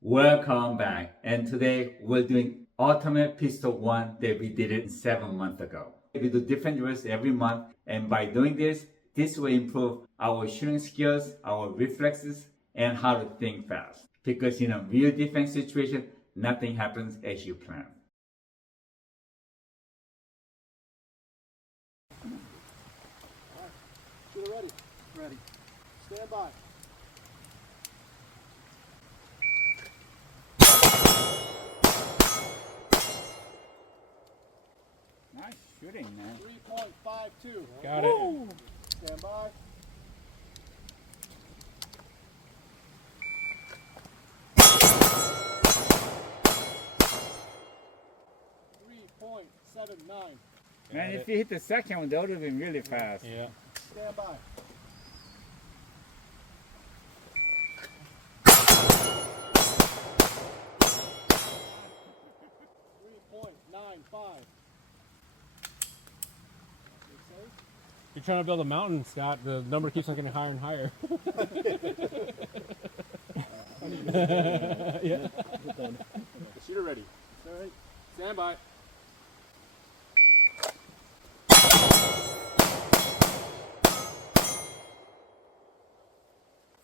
Welcome back. And today we're doing Ultimate Pistol 1 that we did it 7 months ago. We do different drills every month, and by doing this will improve our shooting skills, our reflexes, and how to think fast. Because in a real defense situation, nothing happens as you plan. Get ready. Ready. Stand by. Nice shooting, man. 3.52. Got it. Stand by. .79. Man, if you hit the second one, that would have been really fast. Yeah. Stand by. .95. You're trying to build a mountain, Scott. The number keeps on getting higher and higher. Yeah. Shooter ready. All right. Stand by.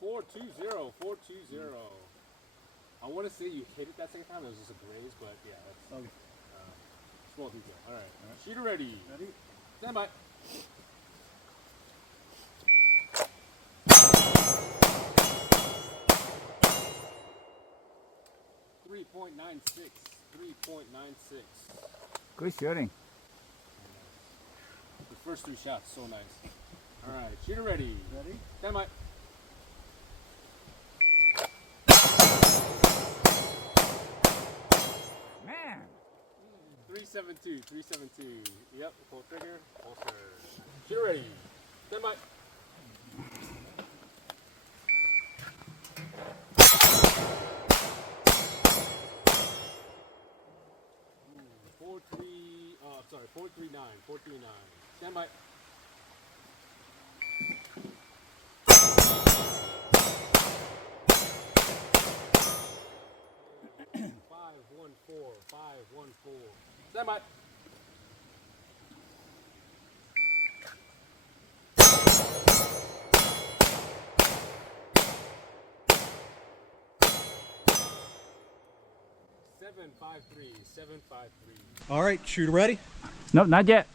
.420. I want to say you hit it that second time. It was just a graze, but yeah, that's okay. Small detail. All right. Shooter ready. Ready. Stand by. .96. Good shooting. The first three shots, so nice. All right, shooter ready. Ready. Stand by. Man! 372. Yep, pull trigger, holster. Shooter ready. Stand by. Ooh, 439. Stand by. .514. Stand by. .753. All right, shooter ready? Nope, not yet.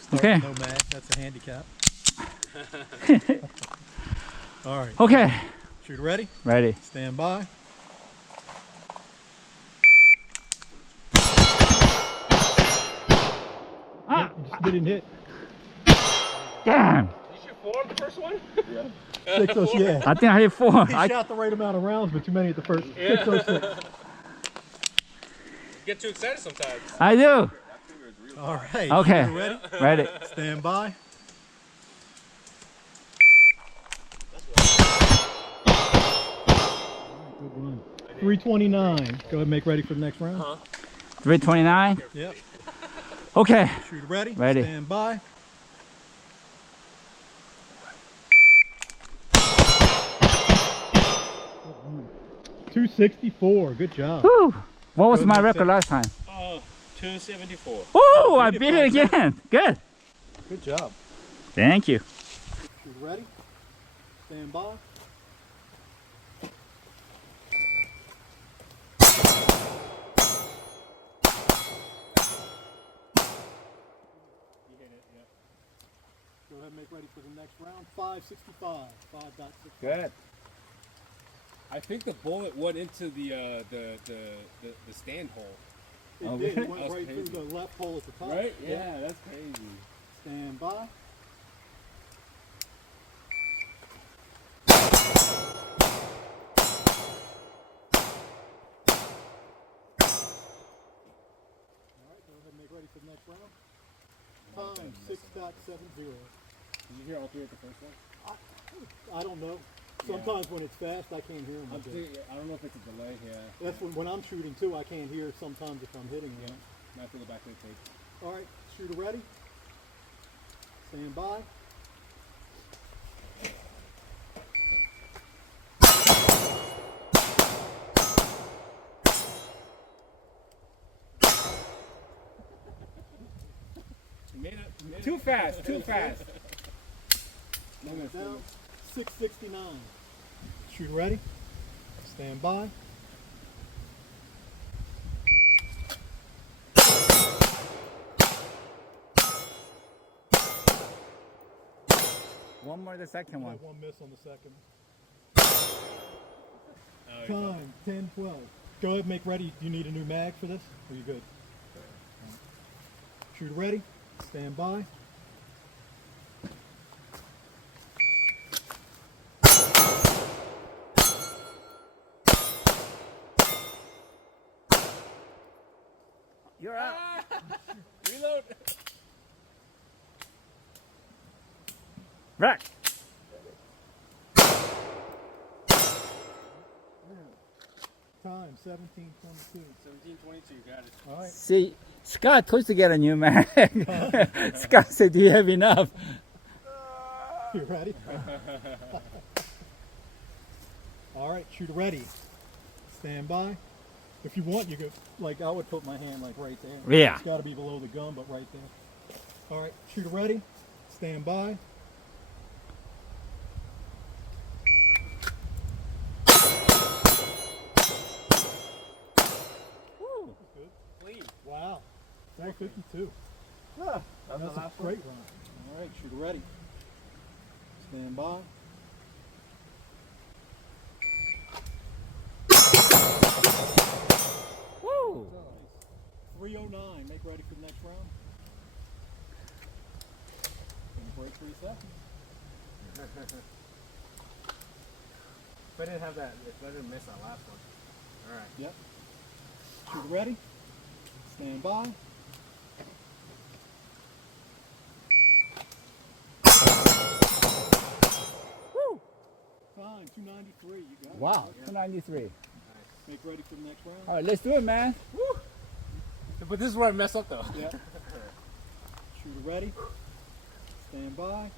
Start Okay. with no mag, that's a handicap. All right, Okay. shooter ready? Ready. Stand by. Ah! Just didn't hit. Damn! Did you shoot 4 on the first one? Yeah. 606, yeah. I think I hit 4. He shot the right amount of rounds, but too many at the first. Yeah. 606. You get too excited sometimes. I do. All right. Okay. Shooter ready? Ready. Stand by. Good run. 329. Go ahead and make ready for the next round. 329. Yep. Okay. Shooter ready? Ready. Stand by. .264. Good job. Whew. What was Good my mix record up. last time? 274. Woo! I beat it again. Good. Good job. Thank you. Shooter ready. Stand by. Go ahead and make ready for the next round. 565. 5.6. Good. I think the bullet went into the stand hole. It Oh, did. really? It went That was right crazy. through the left hole at the top. Right? Yeah, that's crazy. Stand by. All right, go ahead and make ready for the next round. Time 6.70. Did you hear all 3 at the first one? I don't know. Sometimes when it's fast, I can't hear them. I don't know if it's a delay. Yeah. That's when I'm shooting too. I can't hear sometimes if I'm hitting them. I have to go back to the tape. All right, shooter ready. Stand by. Too fast, too fast. Down 669. Shooter ready. Stand by. One more, the second one. One miss on the second. Time 10-12. Go ahead, make ready. Do you need a new mag for this? Or are you good? Shooter ready. Stand by. You're out. Reload. Rack. Time 17:22. 1722. Got it. All right. See, Scott told us to get a new mag. Scott said, do you have enough? You ready? All right, shooter ready. Stand by. If you want, you could, like, I would put my hand like right there. Yeah. It's got to be below the gun, but right there. All right, shooter ready. Stand by. Woo. Good. Clean. Wow. 452. That That's was the a last great run. All right, shooter ready. Stand by. Woo. 309. Make ready for the next round. Gonna break 3 seconds. If I didn't have that, if I didn't miss that last one. Alright. Yep. Shooter ready. Stand by. Woo. Fine. 293. You got it. Wow, 293. Make ready for the next round. All right, let's do it, man. But this is where I mess up though. Yep. Shooter ready. Stand by.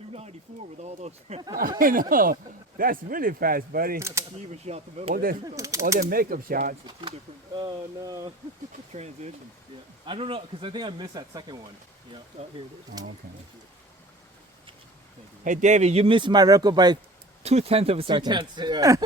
$294 with all those. I know. That's really fast, buddy. You even shot the middle. All the makeup shots. Two different Oh no. transitions. Yeah. I don't know, because I think I missed that second one. Yeah. Here it is. Oh, okay. Hey, David, you missed my record by 0.2 of a second. Yeah.